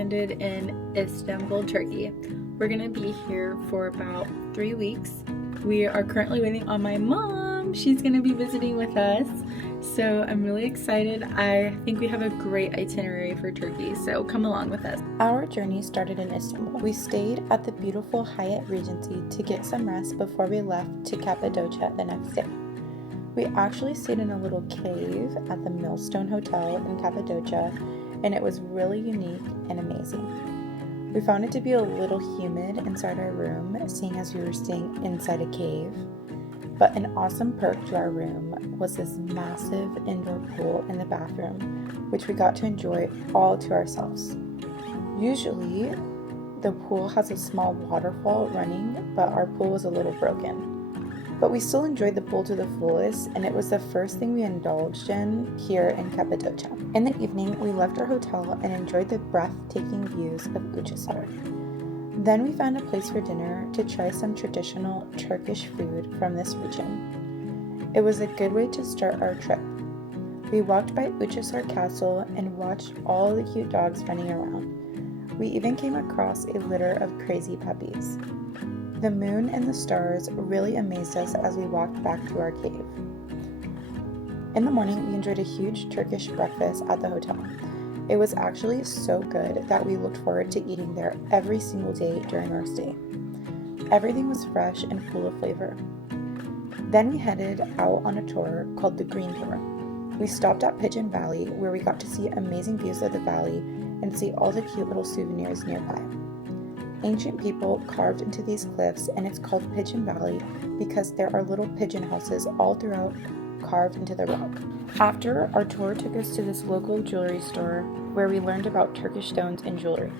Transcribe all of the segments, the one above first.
landed in Istanbul, Turkey. We're gonna be here for about 3 weeks. We are currently waiting on my mom. She's gonna be visiting with us. So I'm really excited. I think we have a great itinerary for Turkey, so come along with us. Our journey started in Istanbul. We stayed at the beautiful Hyatt Regency to get some rest before we left to Cappadocia the next day. We actually stayed in a little cave at the Millstone Hotel in Cappadocia, and it was really unique and amazing. We found it to be a little humid inside our room, seeing as we were staying inside a cave. But an awesome perk to our room was this massive indoor pool in the bathroom, which we got to enjoy all to ourselves. Usually, the pool has a small waterfall running, but our pool was a little broken. But we still enjoyed the pool to the fullest, and it was the first thing we indulged in here in Cappadocia. In the evening, we left our hotel and enjoyed the breathtaking views of Uchisar. Then we found a place for dinner to try some traditional Turkish food from this region. It was a good way to start our trip. We walked by Uchisar Castle and watched all the cute dogs running around. We even came across a litter of crazy puppies. The moon and the stars really amazed us as we walked back to our cave. In the morning, we enjoyed a huge Turkish breakfast at the hotel. It was actually so good that we looked forward to eating there every single day during our stay. Everything was fresh and full of flavor. Then we headed out on a tour called the Green Tour. We stopped at Pigeon Valley, where we got to see amazing views of the valley and see all the cute little souvenirs nearby. Ancient people carved into these cliffs, and it's called Pigeon Valley because there are little pigeon houses all throughout carved into the rock. After, our tour took us to this local jewelry store where we learned about Turkish stones and jewelry.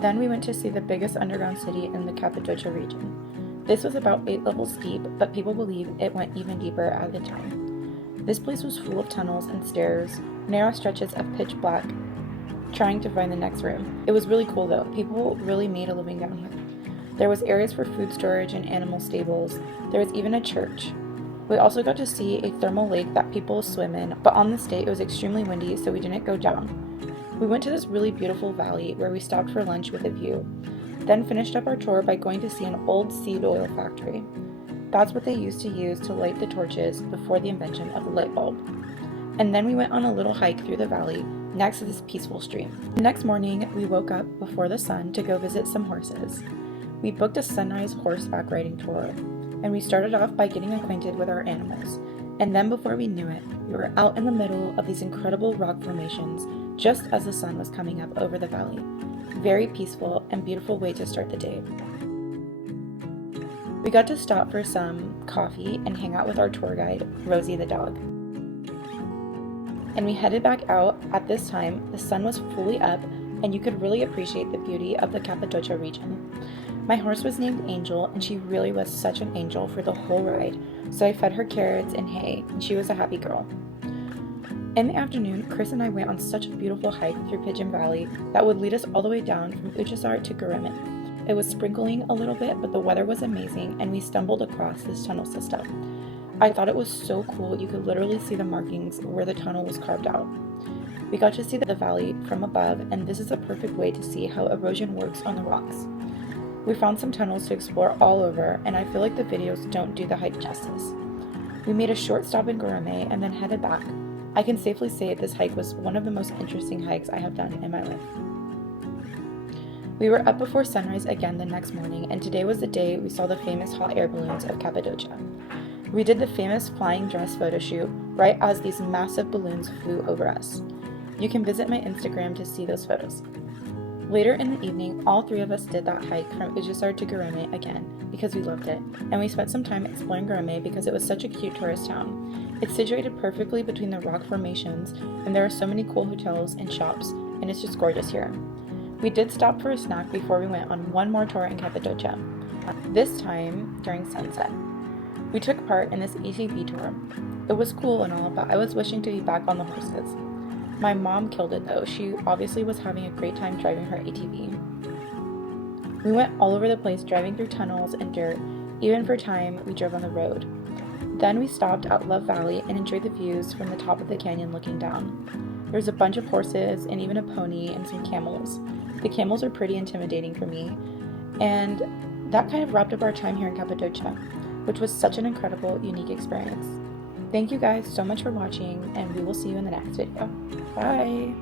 Then we went to see the biggest underground city in the Cappadocia region. This was about 8 levels deep, but people believe it went even deeper at the time. This place was full of tunnels and stairs, narrow stretches of pitch black, trying to find the next room. It was really cool though. People really made a living down here. There was areas for food storage and animal stables. There was even a church. We also got to see a thermal lake that people swim in, but on this day it was extremely windy, so we didn't go down. We went to this really beautiful valley where we stopped for lunch with a view, then finished up our tour by going to see an old seed oil factory. That's what they used to use to light the torches before the invention of the light bulb. And then we went on a little hike through the valley next to this peaceful stream. The next morning, we woke up before the sun to go visit some horses. We booked a sunrise horseback riding tour, and we started off by getting acquainted with our animals. And then before we knew it, we were out in the middle of these incredible rock formations just as the sun was coming up over the valley. Very peaceful and beautiful way to start the day. We got to stop for some coffee and hang out with our tour guide, Rosie the dog. And we headed back out. At this time, the sun was fully up, and you could really appreciate the beauty of the Cappadocia region. My horse was named Angel, and she really was such an angel for the whole ride, so I fed her carrots and hay, and she was a happy girl. In the afternoon, Chris and I went on such a beautiful hike through Pigeon Valley that would lead us all the way down from Uchisar to Guremit. It was sprinkling a little bit, but the weather was amazing, and we stumbled across this tunnel system. I thought it was so cool. You could literally see the markings where the tunnel was carved out. We got to see the valley from above, and this is a perfect way to see how erosion works on the rocks. We found some tunnels to explore all over, and I feel like the videos don't do the hike justice. We made a short stop in Guremit and then headed back. I can safely say this hike was one of the most interesting hikes I have done in my life. We were up before sunrise again the next morning, and today was the day we saw the famous hot air balloons of Cappadocia. We did the famous flying dress photo shoot right as these massive balloons flew over us. You can visit my Instagram to see those photos. Later in the evening, all 3 of us did that hike from Uchisar to Guremit again because we loved it, and we spent some time exploring Guremit because it was such a cute tourist town. It's situated perfectly between the rock formations, and there are so many cool hotels and shops, and it's just gorgeous here. We did stop for a snack before we went on one more tour in Cappadocia, this time during sunset. We took part in this ATV tour. It was cool and all, but I was wishing to be back on the horses. My mom killed it though. She obviously was having a great time driving her ATV. We went all over the place driving through tunnels and dirt. Even for time, we drove on the road. Then we stopped at Love Valley and enjoyed the views from the top of the canyon looking down. There's a bunch of horses and even a pony and some camels. The camels are pretty intimidating for me. And that kind of wrapped up our time here in Cappadocia, which was such an incredible, unique experience. Thank you guys so much for watching, and we will see you in the next video. Bye!